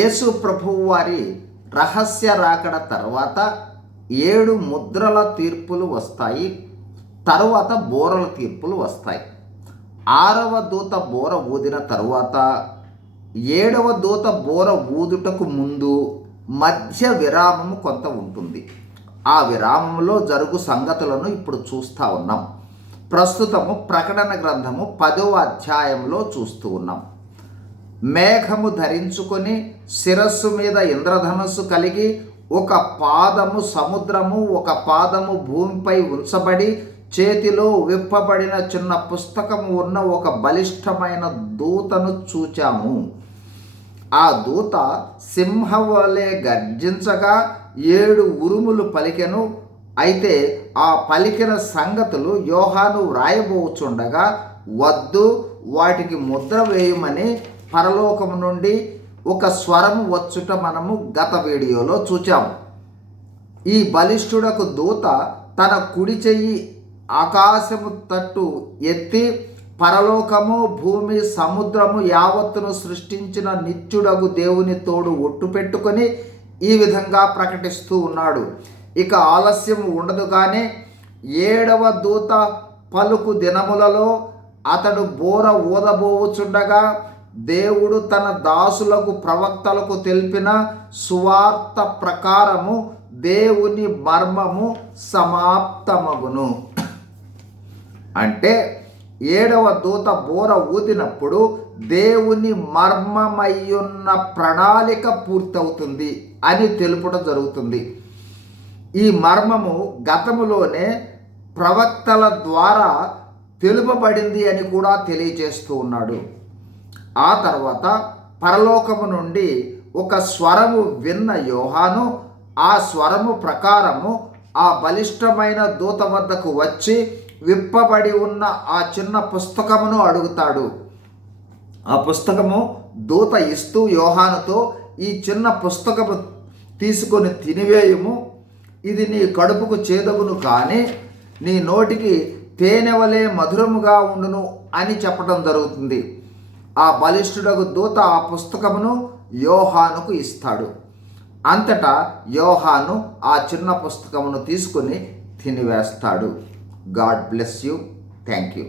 యేసు ప్రభువు వారి రహస్య రాకడ తర్వాత ఏడు ముద్రల తీర్పులు వస్తాయి. తరువాత బోరల తీర్పులు వస్తాయి. ఆరవ దూత బోర ఊదిన తరువాత ఏడవ దూత బోర ఊదుటకు ముందు మధ్య విరామము కొంత ఉంటుంది. ఆ విరామంలో జరుగు సంగతులను ఇప్పుడు చూస్తూ ఉన్నాం. ప్రస్తుతము ప్రకటన గ్రంథము పదవ అధ్యాయంలో చూస్తూ ఉన్నాం. మేఘము ధరించుకొని శిరస్సు మీద ఇంద్రధనస్సు కలిగి ఒక పాదము సముద్రము ఒక పాదము భూమిపై ఉంచబడి చేతిలో విప్పబడిన చిన్న పుస్తకము ఉన్న ఒక బలిష్టమైన దూతను చూచాము. ఆ దూత సింహవలే గర్జించగా ఏడు ఉరుములు పలికెను. అయితే ఆ పలికిన సంగతులు యోహాను వ్రాయబోచుండగా వద్దు వాటికి ముద్ర వేయమని పరలోకము నుండి ఒక స్వరం వచ్చుట మనము గత వీడియోలో చూచాము. ఈ బలిష్ఠుడకు దూత తన కుడి చెయ్యి ఆకాశము తట్టు ఎత్తి పరలోకము భూమి సముద్రము యావత్తును సృష్టించిన నిత్యుడగు దేవుని తోడు ఒట్టు పెట్టుకొని ఈ విధంగా ప్రకటిస్తూ ఉన్నాడు. ఇక ఆలస్యం ఉండదు కానీ ఏడవ దూత పలుకు దినములలో అతడు బోర ఊదబోవుచుండగా దేవుడు తన దాసులకు ప్రవక్తలకు తెలిపిన సువార్త ప్రకారము దేవుని మర్మము సమాప్తమగును. అంటే ఏడవ దూత బోర ఊదినప్పుడు దేవుని మర్మమయ్యున్న ప్రణాళిక పూర్తవుతుంది అని తెలుపడం జరుగుతుంది. ఈ మర్మము గతములోనే ప్రవక్తల ద్వారా తెలుపబడింది అని కూడా తెలియజేస్తూ ఉన్నాడు. ఆ తర్వాత పరలోకము నుండి ఒక స్వరము విన్న యోహాను ఆ స్వరము ప్రకారము ఆ బలిష్టమైన దూత వద్దకు వచ్చి విప్పబడి ఉన్న ఆ చిన్న పుస్తకమును అడుగుతాడు. ఆ పుస్తకము దూత ఇస్తూ యోహానుతో ఈ చిన్న పుస్తకము తీసుకొని తినివేయము. ఇది నీ కడుపుకు చేదగును కానీ నీ నోటికి తేనెవలే మధురముగా ఉండును అని చెప్పడం జరుగుతుంది. ఆ బలిష్ఠుడకు దూత ఆ పుస్తకమును యోహానుకు ఇస్తాడు. అంతటా యోహాను ఆ చిన్న పుస్తకమును తీసుకొని తినివేస్తాడు. God bless you. Thank you